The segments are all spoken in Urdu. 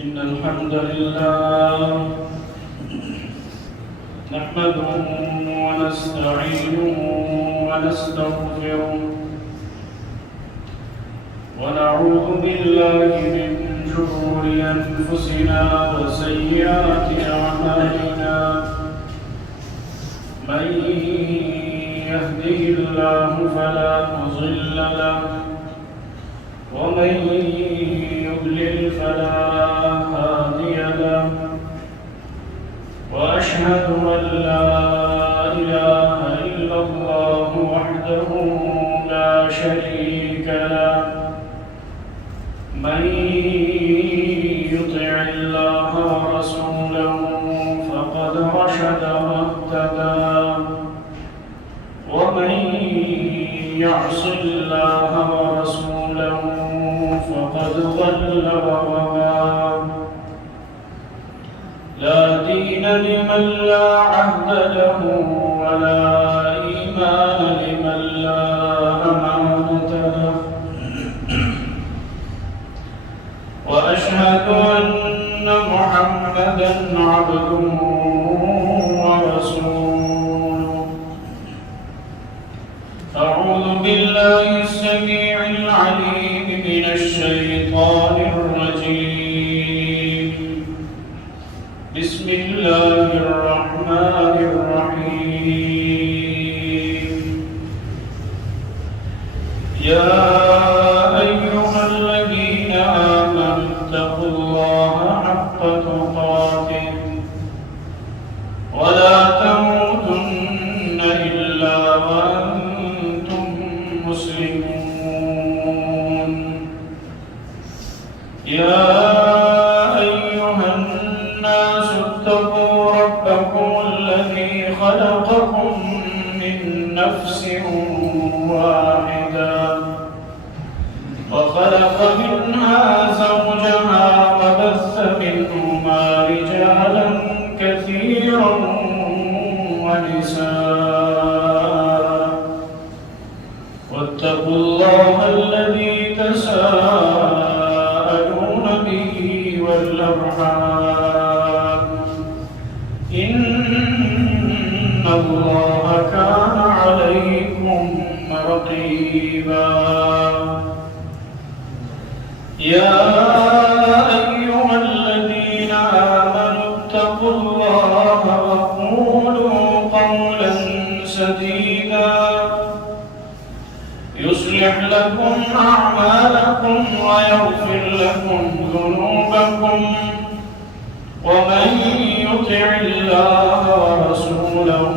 إن الحمد لله نحمده ونستعينه ونستغفره ونعوذ بالله من شرور أنفسنا وسيئات أعمالنا من يهده الله فلا مضل له ومن يضلل فلا هادي له وأشهد أن لا إله إلا الله وحده لا شريك له من يطع الله ورسوله فقد رشد واهتدى ومن يعص الله ورسوله فقد ضل وغوى لا دين لمن لا عهد له ولا إيمان لمن لا أمانة له وأشهد أن محمدًا عبده ورسوله أعوذ بالله السميع العليم من الشيطان الرجيم بسم الله الرحمن الرحيم يا أيها الذين آمنوا اتقوا الله حق تقاته ولا تموتن إلا وأنتم مسلمون يا أيها الناس اتقوا ربكم الذي خلقكم من نفس واحدة وخلق منها زوجها وبث منهما رجالا كثيرا ونساء واتقوا الله الذي تساءلون به والأرحام إن الله كان عليكم رقيبا يا أيها الذين آمنوا اتقوا الله وقولوا قولا سديدا يصلح لكم أعمالكم ويغفر لكم ذنوبكم ومن يطع الله ورسوله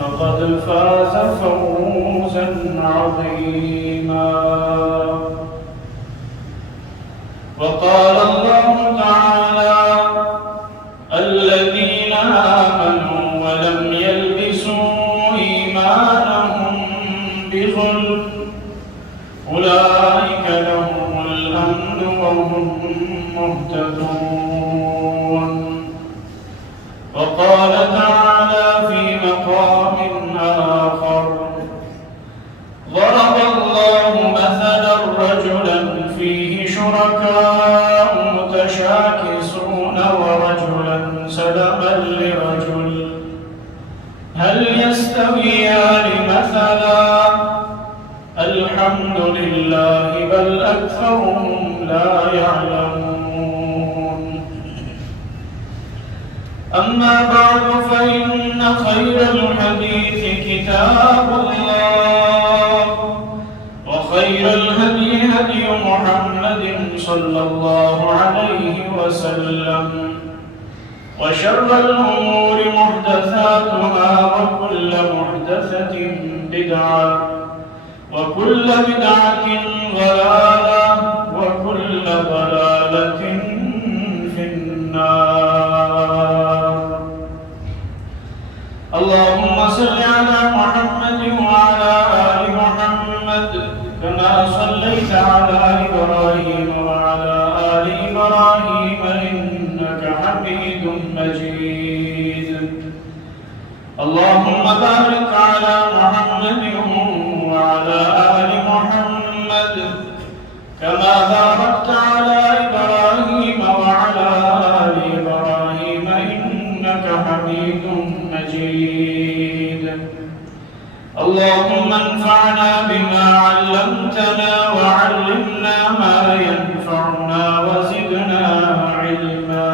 فقد فاز فوزا عظيما وقال الله تعالى الذين آمنوا ولم يلبسوا إيمانهم بظلم أولئك لهم الأمن وهم مهتدون وقال تعالى في مقام آخر ضرب الله مثلا رجلا فيه شركاء متشاكسون ورجلا سلما لرجل هل يستويان مثلا الحمد لله بل أكثرهم لا يعلمون أما بعد فإن خير الحديث كتاب الله وخير الهدي هدي محمد صلى الله عليه وسلم وشر الأمور محدثاتها وكل محدثة بدعة وكل بدعة ضلالة وكل ضلالة في النار اللهم صل على محمد وعلى آل محمد كما صليت على إبراهيم وعلى آل إبراهيم إنك حميد مجيد اللهم بارك على محمد وعلى آل محمد كما باركت على إبراهيم وعلى علمتنا وعلمنا ما ينفعنا وزدنا علما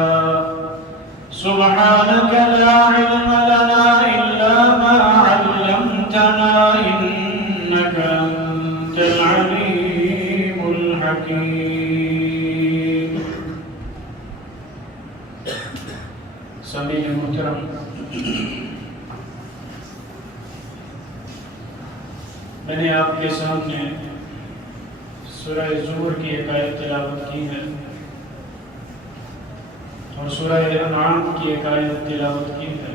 سبحانك لا علم لنا إلا ما علمتنا إنك أنت العليم الحكيم. سامعین محترم، میں نے آپ کے سامنے سورہ زمر کی ایک آیت تلاوت کی ہے اور سورہ انعام کی ایک آیت تلاوت کی ہے.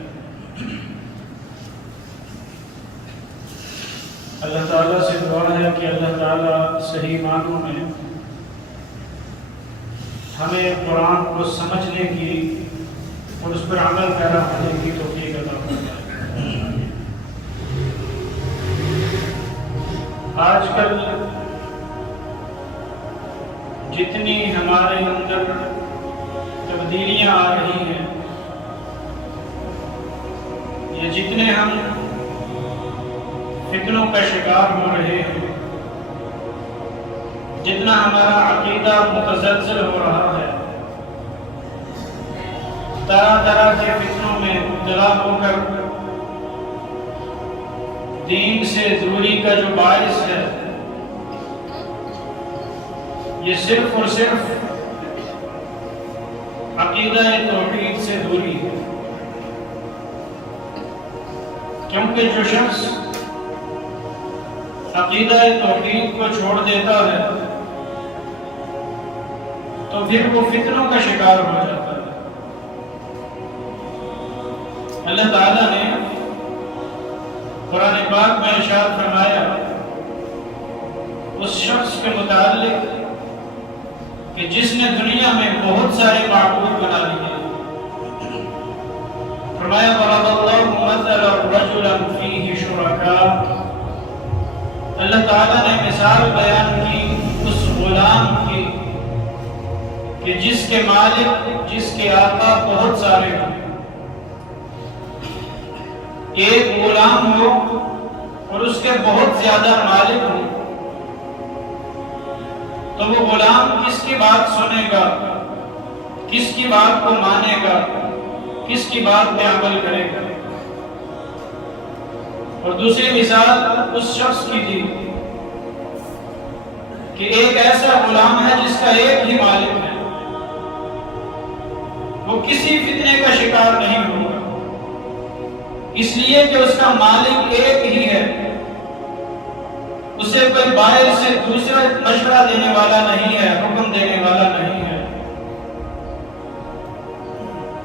اللہ تعالیٰ سے دعا ہے کہ اللہ تعالیٰ صحیح معنوں میں ہمیں قرآن کو سمجھنے کی اور اس پر عمل پیرا ہونے کی توفیق عطا فرمائے. آج کل جتنی ہمارے اندر تبدیلیاں آ رہی ہیں یا جتنے ہم فتنوں کا شکار ہو رہے ہیں، جتنا ہمارا عقیدہ متزلزل ہو رہا ہے، طرح طرح کے فتنوں میں مبتلا ہو کر دین سے دوری کا جو باعث ہے یہ صرف اور صرف عقیدہ توحید سے دوری ہے. کیونکہ جو شخص عقیدہ توحید کو چھوڑ دیتا ہے تو پھر وہ فتنوں کا شکار ہو جاتا ہے. اللہ تعالیٰ نے قرآن پاک میں ارشاد فرمایا اس شخص کے متعلق کہ جس نے دنیا میں بہت سارے معبود بنا لیے. فرمایا ضرب اللہ مثلا رجلا فیہ شرکاء. اللہ تعالیٰ نے مثال بیان کی اس غلام کی کہ جس کے مالک، جس کے آقا بہت سارے ہیں. ایک غلام ہو اور اس کے بہت زیادہ مالک ہو تو وہ غلام کس کی بات سنے گا، کس کی بات کو مانے گا، کس کی بات پہ عمل کرے گا. اور دوسری مثال اس شخص کی دی کہ ایک ایسا غلام ہے جس کا ایک ہی مالک ہے، وہ کسی فتنے کا شکار نہیں ہوگا اس لیے کہ اس کا مالک ایک ہی ہے. اسے کوئی باہر سے دوسرا مشورہ دینے والا نہیں ہے، حکم دینے والا نہیں ہے.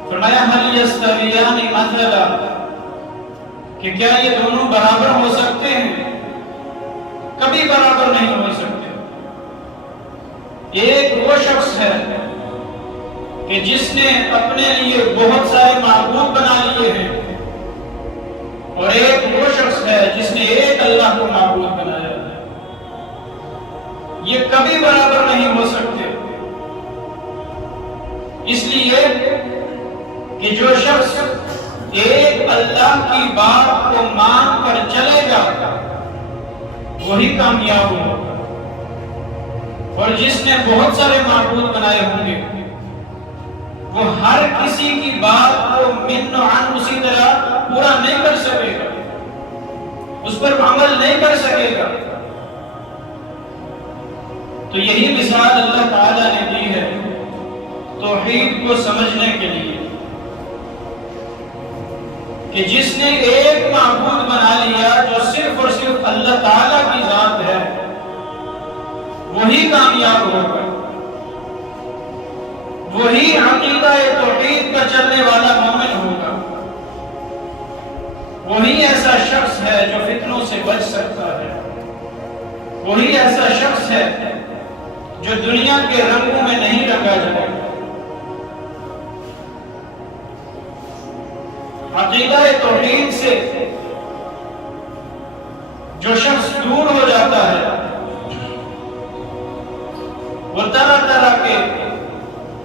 فرمایا هل يستويان مثلا کہ کیا یہ دونوں برابر ہو سکتے ہیں؟ کبھی برابر نہیں ہو سکتے. ایک وہ شخص ہے کہ جس نے اپنے لیے بہت سارے معبود بنا لیے ہیں اور ایک وہ شخص ہے جس نے ایک اللہ کو معبود بنایا ہے. یہ کبھی برابر نہیں ہو سکتے. اس لیے کہ جو شخص ایک اللہ کی بات کو مان کر چلے گا وہی کامیاب ہوگا، اور جس نے بہت سارے معبود بنائے ہوں گے وہ ہر کسی کی بات کو من و عن اسی طرح پورا نہیں کر سکے گا، اس پر عمل نہیں کر سکے گا. تو یہی مثال اللہ تعالیٰ نے دی ہے توحید کو سمجھنے کے لیے کہ جس نے ایک معبود بنا لیا جو صرف اور صرف اللہ تعالیٰ کی ذات ہے وہی کامیاب ہوگا، وہی عقیدہ توحید کا چلنے والا مومن ہوگا، وہی ایسا شخص ہے جو فتنوں سے بچ سکتا ہے، وہی ایسا شخص ہے جو دنیا کے رنگوں میں نہیں رنگا جائے. عقیدہ توحید سے جو شخص دور ہو جاتا ہے وہ طرح طرح کے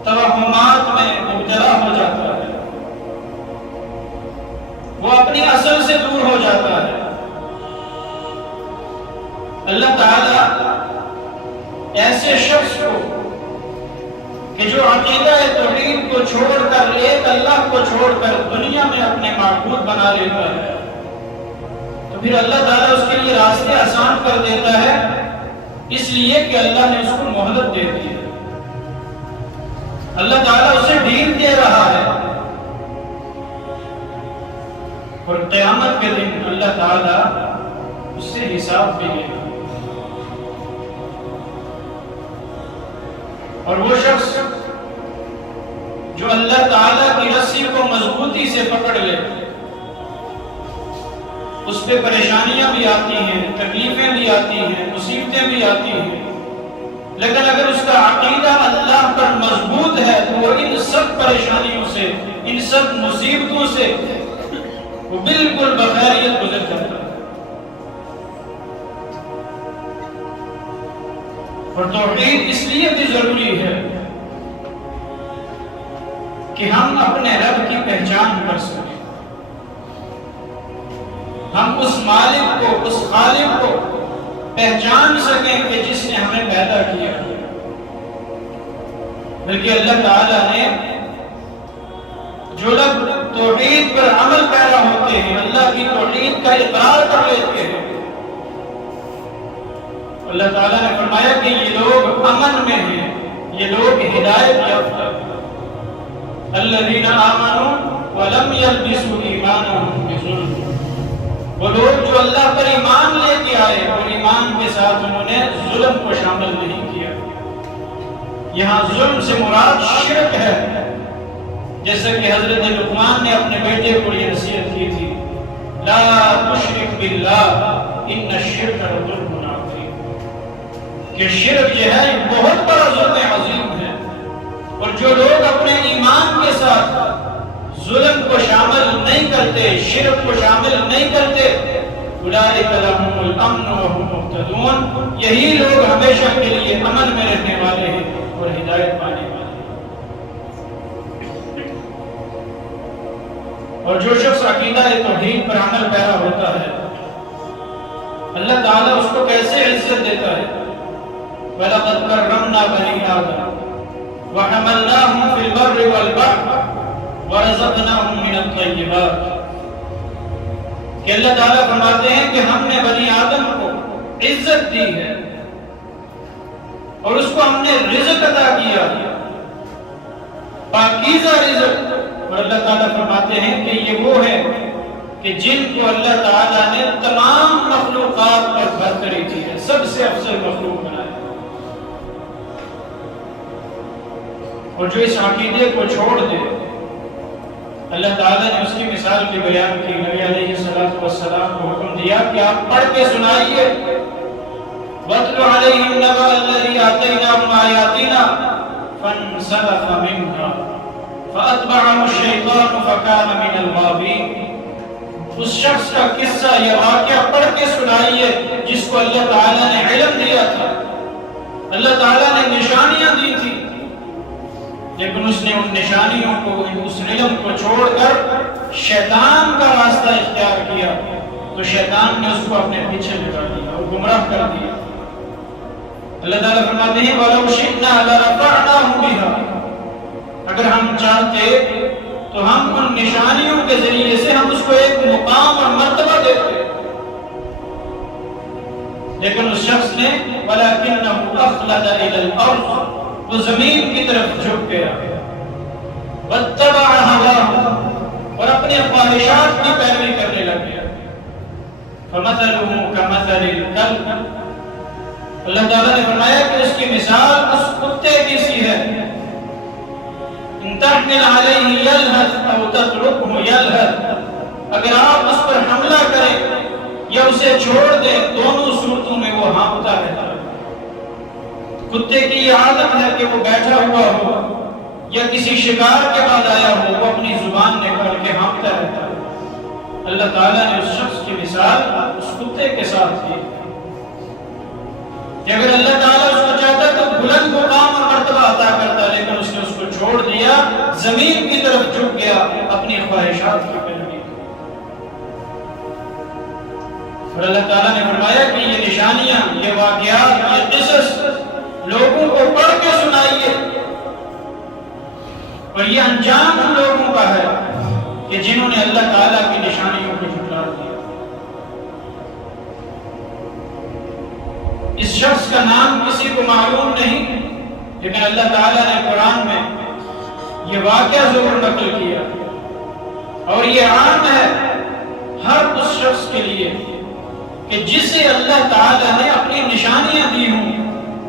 توہمات میں مبتلا ہو جاتا ہے، وہ اپنی اصل سے دور ہو جاتا ہے. اللہ تعالیٰ ایسے شخص کو کہ جو عقیدہ توحید کو چھوڑ کر ایک اللہ کو چھوڑ کر دنیا میں اپنے معبود بنا لیتا ہے، تو پھر اللہ تعالیٰ اس کے لیے راستے آسان کر دیتا ہے، اس لیے کہ اللہ نے اس کو مہلت دے دی ہے، اللہ تعالیٰ اسے ڈھیل دے رہا ہے، اور قیامت کے دن اللہ تعالیٰ اس سے حساب بھی لے گا۔ اور وہ شخص جو اللہ تعالیٰ کی رسی کو مضبوطی سے پکڑ لے، اس پہ پریشانیاں بھی آتی ہیں، تکلیفیں بھی آتی ہیں، مصیبتیں بھی آتی ہیں، لیکن اگر اس کا عقیدہ اللہ پر مضبوط ہے تو وہ ان سب پریشانیوں سے، ان سب مصیبتوں سے وہ بالکل بخیریت گزر جاتا ہے۔ اور توحید اس لیے بھی ضروری ہے کہ ہم اپنے رب کی پہچان کر سکیں، ہم اس مالک کو، اس خالق کو پہچان سکیں کہ جس نے ہمیں پیدا کیا، بلکہ اللہ تعالیٰ نے جو لوگ توحید پر عمل پیرا ہوتے ہیں، اللہ کی توحید کا اقرار کر لیتے ہیں، اللہ تعالیٰ نے فرمایا کہ یہ لوگ امن میں ہیں، یہ لوگ ہدایت یافتہ ہیں۔ الذین آمنوا ولم یلبسوا ایمانهم بظلم، وہ لوگ جو اللہ پر ایمان لے کے آئے اور ایمان کے ساتھ انہوں نے ظلم کو شامل نہیں کیا۔ یہاں ظلم سے مراد شرک ہے، جیسا کہ حضرت لقمان نے اپنے بیٹے کو یہ نصیحت کی تھی، لا تشرک باللہ ان الشرک لظلم عظیم، کہ شرک جو ہے یہ بہت بڑا ظلم عظیم ہے، اور جو لوگ اپنے ایمان کے ساتھ ظلم کو شامل نہیں کرتے، شرک کو شامل نہیں کرتے، اولئک لہم الامن وہم مہتدون، یہی لوگ ہمیشہ کے لیے امن میں رہنے والے ہیں اور ہدایت پانے والے ہیں۔ اور جو شخص عقیدہ توحید پر عمل پیرا ہوتا ہے، اللہ تعالیٰ اس کو کیسے عزت دیتا ہے، وَلَقَدْ كَرَّمْنَا بَنِي آدَمَ وَحَمَلْنَاهُمْ فِي الْبَرِّ وَالْبَحْرِ وَرَزَقْنَاهُمْ مِنَ الطَّيِّبَاتِ، کہ اللہ تعالیٰ فرماتے ہیں کہ ہم نے بنی آدم کو عزت دی ہے اور اس کو ہم نے رزق عطا کیا، پاکیزہ رزق، اور اللہ تعالیٰ فرماتے ہیں کہ یہ وہ ہے کہ جن کو اللہ تعالیٰ نے تمام مخلوقات پر برتری دی ہے، سب سے افضل مخلوق بنایا، اور جو اس عقیدے کو چھوڑ دے، اللہ تعالیٰ نے اس کی مثال کے بیان کی، نبی علیہ السلام کو حکم دیا کہ آپ پڑھ کے سنائیے، وَاتْلُ عَلَيْهِمْ نَبَأَ الَّذِي آتَيْنَاهُ آيَاتِنَا فَانسَلَخَ مِنْهَا فَأَتْبَعَهُ الشَّيْطَانُ فَكَانَ مِنَ الْغَاوِينَ، اس شخص کا قصہ، یہ واقعہ پڑھ کے سنائیے جس کو اللہ تعالیٰ نے علم دیا تھا، اللہ تعالیٰ نے نشانیاں دی تھی، لیکن اس نے ان نشانیوں کو، اس علم کو چھوڑ کر شیطان کا راستہ اختیار کیا، تو شیطان نے اس کو اپنے پیچھے لگا دیا اور گمراہ کر دیا۔ اللہ تعالیٰ فرماتے ہیں وَلَوْ شِئْنَا لَرَفَعْنَاهُ بِهَا، اگر ہم چاہتے تو ہم ان نشانیوں کے ذریعے سے ہم اس کو ایک مقام اور مرتبہ دیتے، لیکن اس شخص نے وَلَكِنَّهُ أَخْلَدَ إِلَى الْأَرْضِ، وہ زمین کی طرف جھک گیا، وَاتَّبَعَ هَوَاهُ، اور اپنے خواہشات کی پیروی کرنے لگ گیا، فَمَثَلُهُ كَمَثَلِ الْكَلْبِ، اللہ تعالیٰ نے فرمایا کہ اس کی مثال اس کتے کی سی ہے، إِن تَحْمِلْ عَلَيْهِ يَلْهَثْ أَوْ تَتْرُكْهُ يَلْهَثْ، اگر آپ اس پر حملہ کریں یا اسے چھوڑ دیں، دونوں صورتوں میں وہ ہانپتا رہتا ہے۔ کتے کی یہ عادت ہے کہ وہ بیٹھا ہوا ہو یا کسی شکار کے بعد آیا ہو، وہ اپنی زبان نکال کے ہانپتا رہتا ہے۔ اللہ تعالیٰ نے اس شخص کی مثال اس کتے کے ساتھ کی کہ اگر اللہ تعالیٰ اس کو چاہتا تو بلند مقام اور مرتبہ عطا کرتا، لیکن اس نے اس کو چھوڑ دیا، زمین کی طرف جھک گیا، اپنی خواہشات کی پیروی۔ اور اللہ تعالیٰ نے فرمایا کہ یہ نشانیاں، یہ واقعات، یہ قصص لوگوں کو پڑھ کے سنائیے، اور یہ انجام ان لوگوں کا ہے کہ جنہوں نے اللہ تعالیٰ کی نشانیوں کو جھٹلا دیا۔ اس شخص کا نام کسی کو معلوم نہیں، لیکن اللہ تعالیٰ نے قرآن میں یہ واقعہ ضرور نقل کیا، اور یہ عام ہے ہر اس شخص کے لیے کہ جسے اللہ تعالیٰ نے اپنی نشانیاں دی ہوں،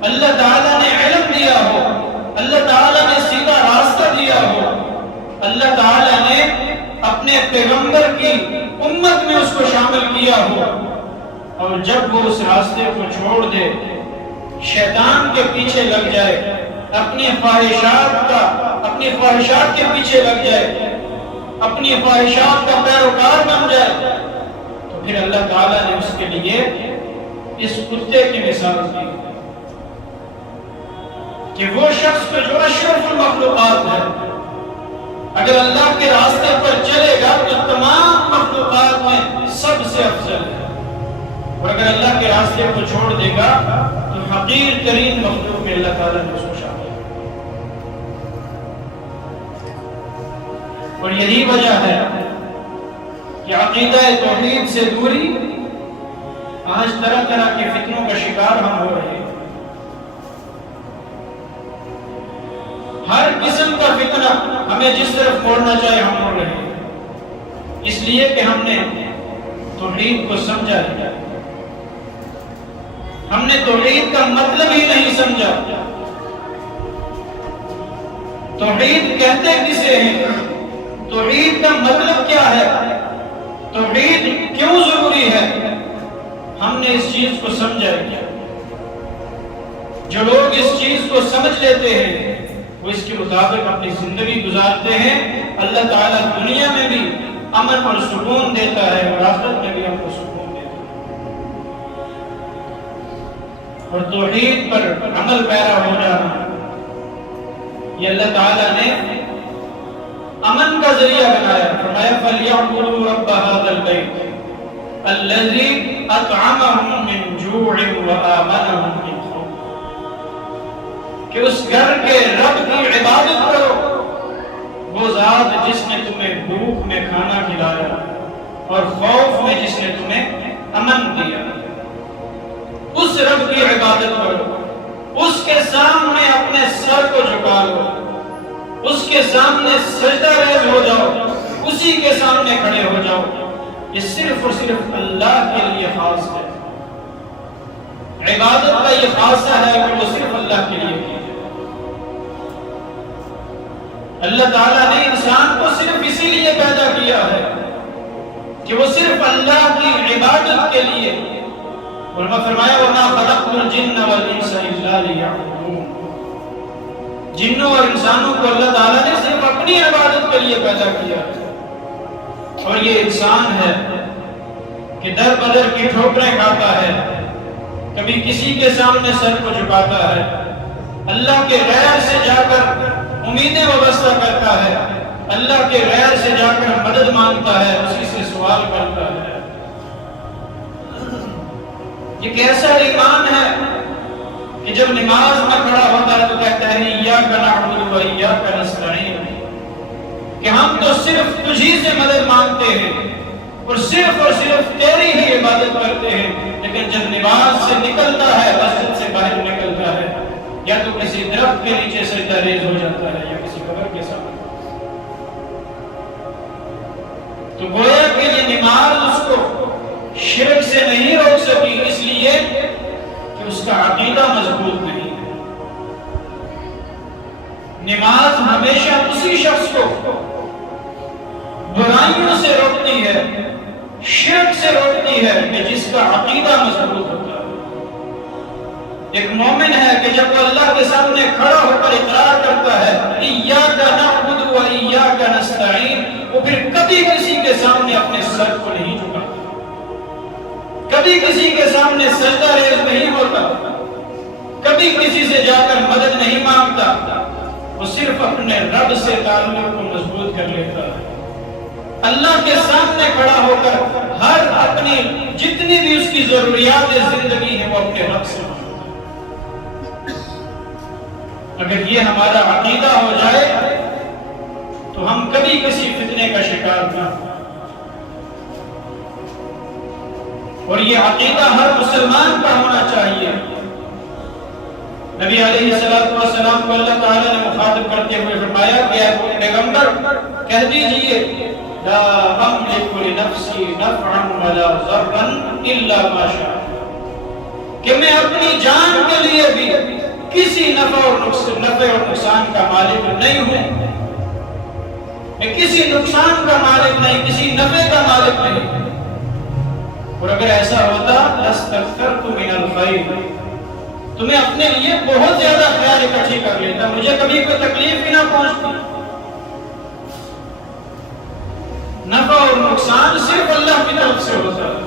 اللہ تعالیٰ نے علم دیا ہو، اللہ تعالیٰ نے سیدھا راستہ دیا ہو، اللہ تعالیٰ نے اپنے پیغمبر کی امت میں اس کو شامل کیا ہو، اور جب وہ اس راستے کو چھوڑ دے، شیطان کے پیچھے لگ جائے، اپنی خواہشات کے پیچھے لگ جائے، اپنی خواہشات کا پیروکار بن جائے، تو پھر اللہ تعالیٰ نے اس کے لیے اس کتے کی مثال دی کہ وہ شخص جو اشرف المخلوقات ہے، اگر اللہ کے راستے پر چلے گا تو تمام مخلوقات میں سب سے افضل ہے، اور اگر اللہ کے راستے کو چھوڑ دے گا تو حقیر ترین مخلوق میں اللہ تعالیٰ نے اس کو شامل کیا۔ اور یہی وجہ ہے کہ عقیدہ توحید سے دوری آج طرح طرح کے فتنوں کا شکار ہم ہو رہے ہیں۔ ہر قسم کا فتنہ ہمیں جس طرف موڑنا چاہے ہم موڑ رہے ہیں، اس لیے کہ ہم نے توحید کو سمجھا ہے، ہم نے توحید کا مطلب ہی نہیں سمجھا۔ توحید کہتے کسے ہیں؟ توحید کا مطلب کیا ہے؟ توحید کیوں ضروری ہے؟ ہم نے اس چیز کو سمجھا کیا؟ جو لوگ اس چیز کو سمجھ لیتے ہیں وہ اس کے مطابق اپنی زندگی گزارتے ہیں، اللہ تعالیٰ دنیا میں بھی امن اور سکون دیتا ہے، اور آخرت میں بھی ہم کو سکون دیتا ہے۔ اور توحید پر عمل پیرا ہو جانا یہ اللہ تعالیٰ نے امن کا ذریعہ بنایا۔ فرمایا فَلْيَعْبُدُوا رَبَّ هَذَا الْبَيْتِ الَّذِي أَطْعَمَهُم مِّن جُوعٍ وَآمَنَهُم مِّن خَوْفٍ، کہ اس گھر کے رب کی عبادت کرو، وہ ذات جس نے تمہیں بھوک میں کھانا کھلایا اور خوف میں جس نے تمہیں امن دیا۔ اس رب کی عبادت کرو، اس کے سامنے اپنے سر کو جھکا لو، اس کے سامنے سجدہ ریز ہو جاؤ، اسی کے سامنے کھڑے ہو جاؤ۔ یہ صرف اور صرف اللہ کے لیے خاص ہے، عبادت کا یہ خاصہ ہے کہ وہ صرف اللہ کے لیے کی جائے۔ اللہ تعالیٰ نے انسان کو صرف اسی لیے پیدا کیا ہے کہ وہ صرف اللہ کی عبادت کے لیے، اور فرمایا وَمَا خَلَقْتُ الْجِنَّ وَالْإِنسَ إِلَّا لِيَعْبُدُونِ، جنوں اور انسانوں کو اللہ تعالیٰ نے صرف اپنی عبادت کے لیے پیدا کیا ہے۔ اور یہ انسان ہے کہ در بدر کی ٹھوکریں کھاتا ہے، کبھی کسی کے سامنے سر کو جھکاتا ہے، اللہ کے غیر سے جا کر امیدیں وابستہ کرتا ہے، اللہ کے غیر سے جا کر مدد مانگتا ہے، اسی سے سوال کرتا ہے۔ یہ کیسا ایمان ہے کہ جب نماز میں کھڑا ہوتا ہے تو کہتا ہے ایاک نعبد و ایاک نستعین، کہ ہم تو صرف تجھی سے مدد مانگتے ہیں اور صرف تیری ہی عبادت کرتے ہیں، لیکن جب نماز سے نکلتا ہے، مسجد سے باہر نکلتا ہے، یا تو کسی درخت کے نیچے سجدہ ریز ہو جاتا ہے یا کسی قبر کے سامنے۔ تو گویا کہ یہ نماز اس کو شرک سے نہیں روک سکی، اس لیے کہ اس کا عقیدہ مضبوط نہیں ہے۔ نماز ہمیشہ اسی شخص کو برائیوں سے روکتی ہے، شرک سے روکتی ہے کہ جس کا عقیدہ مضبوط ہوتا ہے۔ ایک مومن ہے کہ جب وہ اللہ کے سامنے کھڑا ہو کر اقرار کرتا ہے ایاک نعبد و ایاک نستعین، وہ پھر کبھی کسی کے سامنے اپنے سر کو نہیں جھکاتا، کبھی کسی کے سامنے سجدہ ریز نہیں ہوتا، کبھی کسی سے جا کر مدد نہیں مانگتا، وہ صرف اپنے رب سے تعلق کو مضبوط کر لیتا ہے۔ اللہ کے سامنے کھڑا ہو کر ہر اپنی جتنی بھی اس کی ضروریات زندگی ہے وہ اپنے رب سے مانگتا ہے۔ اگر یہ ہمارا عقیدہ ہو جائے تو ہم کبھی کسی فتنے کا شکار نہ ہوں۔ اور یہ عقیدہ ہر مسلمان کا ہونا چاہیے۔ نبی علیہ السلام کو اللہ تعالیٰ نے مخاطب کرتے ہوئے فرمایا کہ اے پیغمبر کہہ دیجئے لا املک لنفسی نفعا ولا ضرا الا ما شاء اللہ، کہ میں اپنی جان کے لیے بھی کسی نفع اور نقصان کا مالک نہیں ہوں، میں کسی نقصان کا مالک نہیں، کسی نفع کا مالک نہیں۔ اور اگر ایسا ہوتا لاستكثرت من الخير، تو میں اپنے لیے بہت زیادہ خیر اکٹھی کر لیتا، مجھے کبھی کوئی تکلیف ہی نہ پہنچتی۔ نفع اور نقصان صرف اللہ کی طرف سے ہوتا ہے۔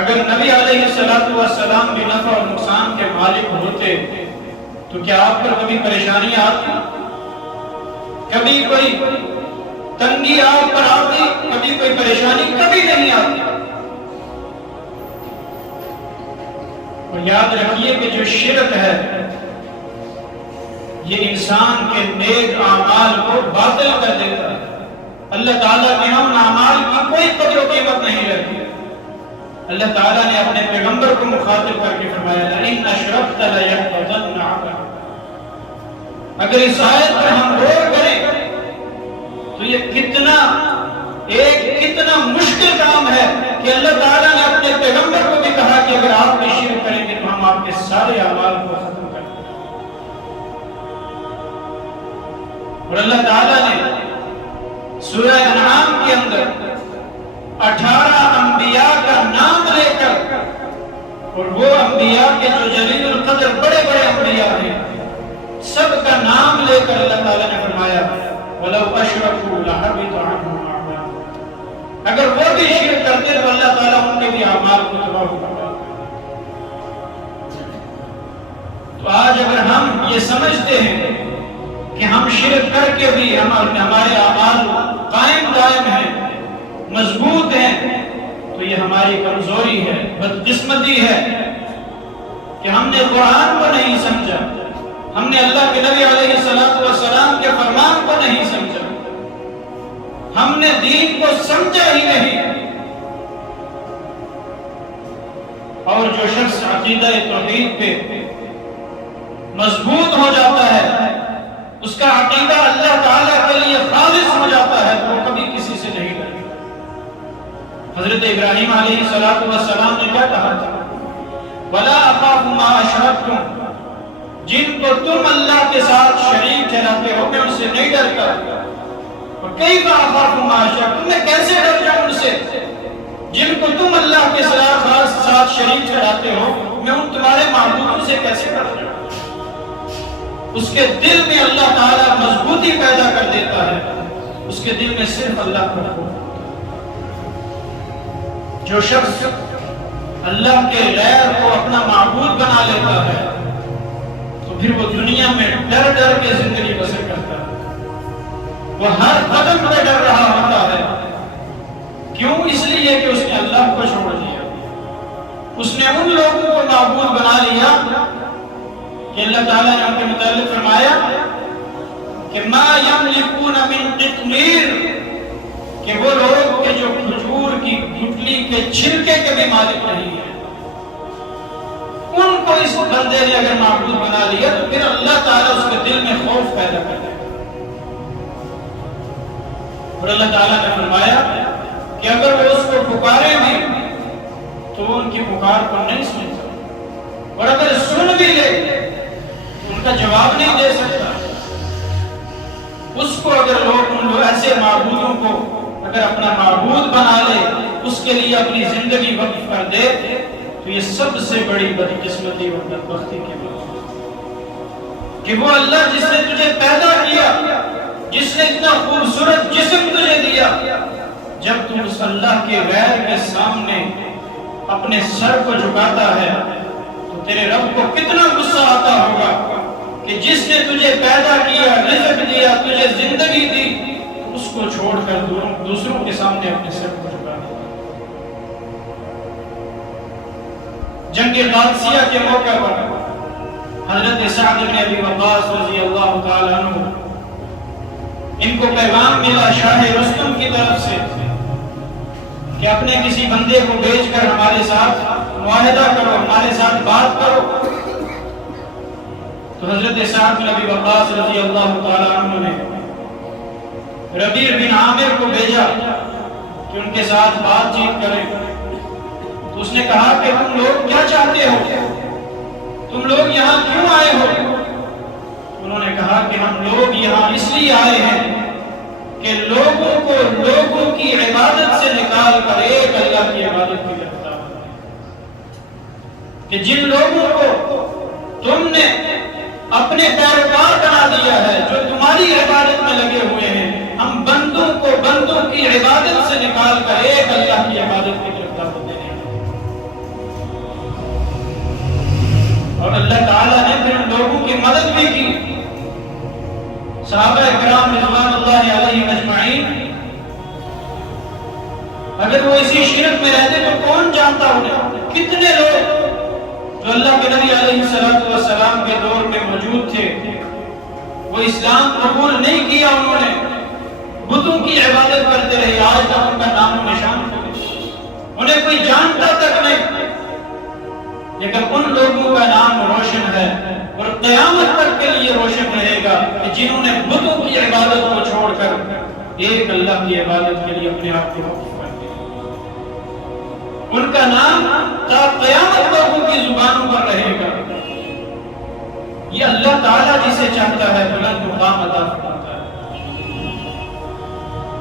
اگر نبی علیہ السلام بھی نفع اور نقصان کے مالک ہوتے تو کیا آپ پر کبھی پریشانیاں آتی؟ کبھی کوئی تنگی آپ پر آتی؟ کبھی کوئی پریشانی کبھی نہیں آتی۔ اور یاد رکھیے کہ جو شرک ہے یہ انسان کے نیک اعمال کو باطل کر دیتا ہے۔ اللہ تعالیٰ کے ہم اعمال کی کوئی قدر و قیمت نہیں رہتی۔ اللہ تعالیٰ نے اپنے پیغمبر کو مخاطب کر کے فرمایا لئن اشرکت لیحبطن عملک، اگر اس آیت پر ہم غور کریں تو یہ کتنا مشکل کام ہے کہ اللہ تعالیٰ نے اپنے پیغمبر کو بھی کہا کہ اگر آپ بھی شرک کریں گے تو ہم آپ کے سارے اعمال کو ختم کر دیں گے۔ اور اللہ تعالیٰ نے سورہ انعام کے اندر 18 انبیاء کا نام لے کر، اور وہ انبیاء کے جو جلیل القدر بڑے بڑے انبیاء ہیں سب کا نام لے کر اللہ تعالیٰ نے فرمایا وَلَوْ أَشْرَكُوا لَحَبِطَ عَنْهُمْ مَا عَمَلُوا، اگر وہ بھی شرک کرتے تو اللہ تعالیٰ ان کے بھی اعمال کو تباہ کرتا۔ تو آج اگر ہم یہ سمجھتے ہیں کہ ہم شرک کر کے بھی ہمارے اعمال قائم دائم ہیں، مضبوط ہیں، تو یہ ہماری کمزوری ہے، بدقسمتی ہے کہ ہم نے قرآن کو نہیں سمجھا، ہم نے اللہ کے نبی علیہ السلام کے فرمان کو نہیں سمجھا، ہم نے دین کو سمجھا ہی نہیں۔ اور جو شخص عقیدہ توحید پہ مضبوط ہو جاتا ہے، اس کا عقیدہ اللہ تعالیٰ کے لیے خالص ہو جاتا ہے، تو وہ کبھی کسی سے نہیں ڈرتا۔ حضرت ابراہیم علیہ السلام نے کیا کہا تھا؟ وَلَا أَخَافُ مَا أَشْرَكْتُمْ، جن کو تم اللہ کے ساتھ شریک ٹھہراتے ہو میں ان سے نہیں ڈرتا۔ اور كَيْفَ أَخَافُ مَا أَشْرَكْتُمْ، میں کیسے ڈر جاؤں ان سے جن کو تم اللہ کے ساتھ شریک ٹھہراتے ہو، میں ان تمہارے معبودوں سے کیسے ڈر جاؤں؟ اس کے دل میں اللہ تعالیٰ مضبوطی پیدا کر دیتا ہے، اس کے دل میں صرف اللہ کا خوف۔ جو شخص اللہ کے غیر کو اپنا معبود بنا لیتا ہے تو پھر وہ دنیا میں ڈر ڈر کے زندگی بسر کرتا ہے، وہ ہر قدم پہ ڈر رہا ہوتا ہے۔ کیوں؟ اس لیے کہ اس نے اللہ کو چھوڑ دیا، اس نے ان لوگوں کو معبود بنا لیا کہ اللہ تعالیٰ نے ان کے متعلق فرمایا کہ ما یملکون من قطمیر، کہ وہ لوگ کہ جو کھجور کی گٹلی کے چھلکے کے بھی مالک نہیں ہیں، ان کو اس بندے نے اگر معبود بنا لیا تو پھر اللہ تعالیٰ اس کے دل میں خوف پیدا کر دے گا۔ اور اللہ تعالیٰ نے فرمایا کہ اگر وہ اس کو پکارے بھی تو وہ ان کی پکار کو نہیں سن سکتا، اور اگر سن بھی لے تو ان کا جواب نہیں دے سکتا۔ اس کو اگر لوگ ایسے معبودوں کو اگر اپنا معبود بنا لے، اس کے لیے اپنی زندگی وقف کر دے، تو یہ سب سے بڑی بدقسمتی اور بدبختی کی بات ہے کہ وہ اللہ جس نے تجھے پیدا کیا، جس نے اتنا خوبصورت جسم تجھے دیا، جب تم اس اللہ کے غیر کے سامنے اپنے سر کو جھکاتا ہے تو تیرے رب کو کتنا غصہ آتا ہوگا کہ جس نے تجھے پیدا کیا، رزق دیا، تجھے زندگی دی، اس کو چھوڑ کر دوسروں کے سامنے اپنے سر کو جھکا دیا۔ جنگ قادسیہ کے موقع پر حضرت سعد بن ابی وقاص رضی اللہ تعالی عنہ، ان کو پیغام ملا شاہ رستم کی طرف سے کہ اپنے کسی بندے کو بھیج کر ہمارے ساتھ معاہدہ کرو، ہمارے ساتھ بات کرو۔ تو حضرت سعد بن ابی وقاص رضی اللہ تعالی عنہ نے ربیع بن عامر کو بھیجا کہ ان کے ساتھ بات چیت کریں۔ تو اس نے کہا کہ تم لوگ کیا چاہتے ہو، تم لوگ یہاں کیوں آئے ہو؟ انہوں نے کہا کہ ہم لوگ یہاں اس لیے آئے ہیں کہ لوگوں کو لوگوں کی عبادت سے نکال کر ایک اللہ کی عبادت کی طرف دعوت دیں، کہ جن لوگوں کو تم نے اپنے پیروکار بنا دیا ہے، جو تمہاری عبادت میں لگے ہوئے ہیں، ہم بندوں کو بندوں کی عبادت سے نکال کر ایک اللہ کی عبادت کی طرف دعوت دیں۔ اور اللہ تعالیٰ نے پھر ان لوگوں کی مدد بھی کی۔ صحابہ کرام رضوان اللہ علیہم اجمعین اگر وہ اسی شرک میں رہتے تو کون جانتا انہیں؟ کتنے لوگ جو اللہ کے نبی علیہ السلام کے دور میں موجود تھے، وہ اسلام قبول نہیں کیا، انہوں نے بتوں کی عبادت کرتے رہے، آج تک ان کا نام و نشان نہیں، انہیں کوئی جانتا تک نہیں۔ لیکن ان لوگوں کا نام روشن ہے اور قیامت تک کے لیے روشن رہے گا کہ جنہوں نے بتوں کی عبادت کو چھوڑ کر ایک اللہ کی عبادت کے لیے اپنے آپ کو وقف کر دیا۔ ان کا نام تا قیامت لوگوں کی زبانوں پر رہے گا۔ یہ اللہ تعالیٰ جسے چاہتا ہے بلند مقام عطا فرماتا ہے،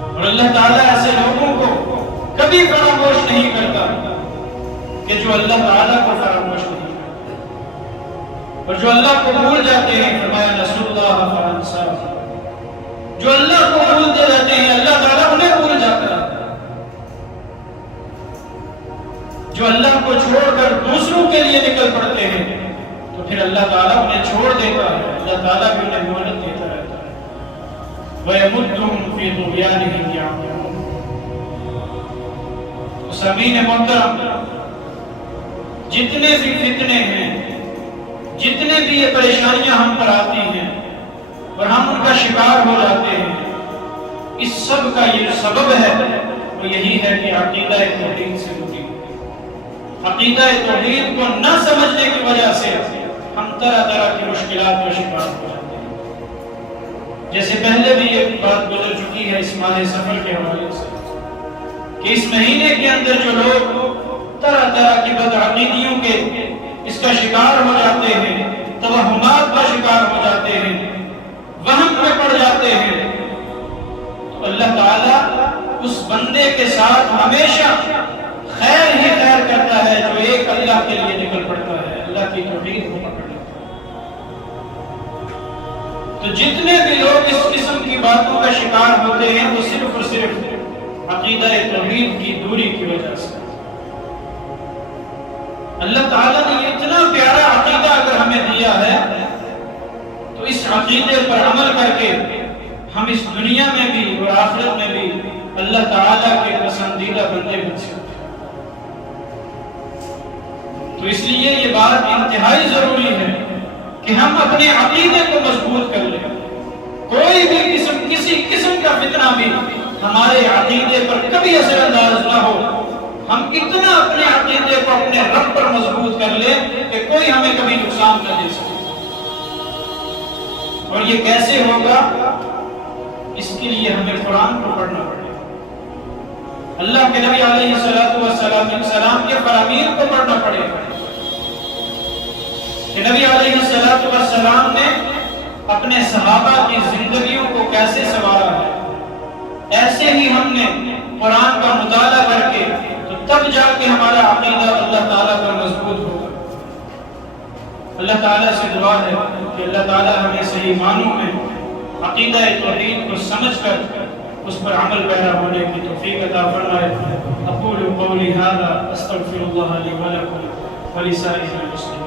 اور اللہ تعالیٰ ایسے لوگوں کو کبھی فراموش نہیں کرتا کہ جو اللہ تعالیٰ کو فراموش نہیں کرتے، اور جو اللہ کو بھول جاتے ہیں، فرمایا نسوا اللہ فانساهم، جو اللہ کو بھولتے رہتے ہیں اللہ تعالیٰ انہیں بھول جاتا ہے، جو اللہ کو چھوڑ کر دوسروں کے لیے نکل پڑتے ہیں تو پھر اللہ تعالیٰ انہیں چھوڑ دیتا ہے، اللہ تعالیٰ بھی انہیں مہلت دیتا رہتا ہے۔ وَيَمُدُّهُمْ فِي طُغْيَانِهِمْ يَعْمَهُونَ۔ تو سامعین محترم، جتنے بھی فتنے ہیں، جتنے بھی یہ پریشانیاں ہم پر آتی ہیں اور ہم ان کا شکار ہو جاتے ہیں، اس سب کا یہ سبب ہے وہ یہی ہے کہ عقیدہ توحید سے دوری، عقیدہ توحید کو نہ سمجھنے کی وجہ سے ہم طرح طرح کی مشکلات کا شکار ہو جاتے ہیں۔ جیسے پہلے بھی یہ بات گزر چکی ہے اس ماہ سفر کے حوالے سے کہ اس مہینے کے اندر جو لوگ طرح طرح کی بدعقیدیوں کے اس کا شکار ہو جاتے ہیں، توہمات کا شکار ہو جاتے ہیں، وہم میں پڑ جاتے ہیں، تو اللہ تعالیٰ اس بندے کے ساتھ ہمیشہ خیر ہی خیر کرتا ہے جو ایک اللہ کے لیے نکل پڑتا ہے، اللہ کی توحید کو پکڑ لیتا ہے۔ تو جتنے بھی لوگ اس قسم کی باتوں کا شکار ہوتے ہیں وہ صرف اور صرف عقیدہ توحید کی دوری کی وجہ سے۔ اللہ تعالیٰ نے یہ اتنا پیارا عقیدہ اگر ہمیں دیا ہے تو اس عقیدے پر عمل کر کے ہم اس دنیا میں بھی اور آخرت میں بھی اللہ تعالیٰ کے پسندیدہ بندے بن سکتے ہیں۔ تو اس لیے یہ بات انتہائی ضروری ہے کہ ہم اپنے عقیدے کو مضبوط کر لیں، کوئی بھی کسی قسم کا فتنہ بھی ہمارے عقیدے پر کبھی اثر انداز نہ ہو، ہم اتنا اپنے عقیدے کو اپنے رب پر مضبوط کر لیں کہ کوئی ہمیں کبھی نقصان نہ دے سکے۔ اور یہ کیسے ہوگا؟ اس کے لیے ہمیں قرآن کو پڑھنا پڑے گا، اللہ کے نبی علیہ السلام کے فرامین کو پڑھنا پڑے گا کہ نبی علیہ السلام نے اپنے صحابہ کی زندگیوں کو کیسے سنوارا ہے، ایسے ہی ہم نے قرآن کا مطالعہ کر کے تو تب جا کے ہمارا عقیدہ اللہ تعالیٰ پر مضبوط ہوگا۔ اللہ تعالیٰ سے دعا ہے کہ اللہ تعالیٰ ہمیں صحیح معنوں میں عقیدہ توحید کو سمجھ کر اس پر عمل پیرا ہونے کی توفیق عطا فرمائے۔ اقول قولی ھذا استغفر اللہ لی ولکم ولسائر المسلمین۔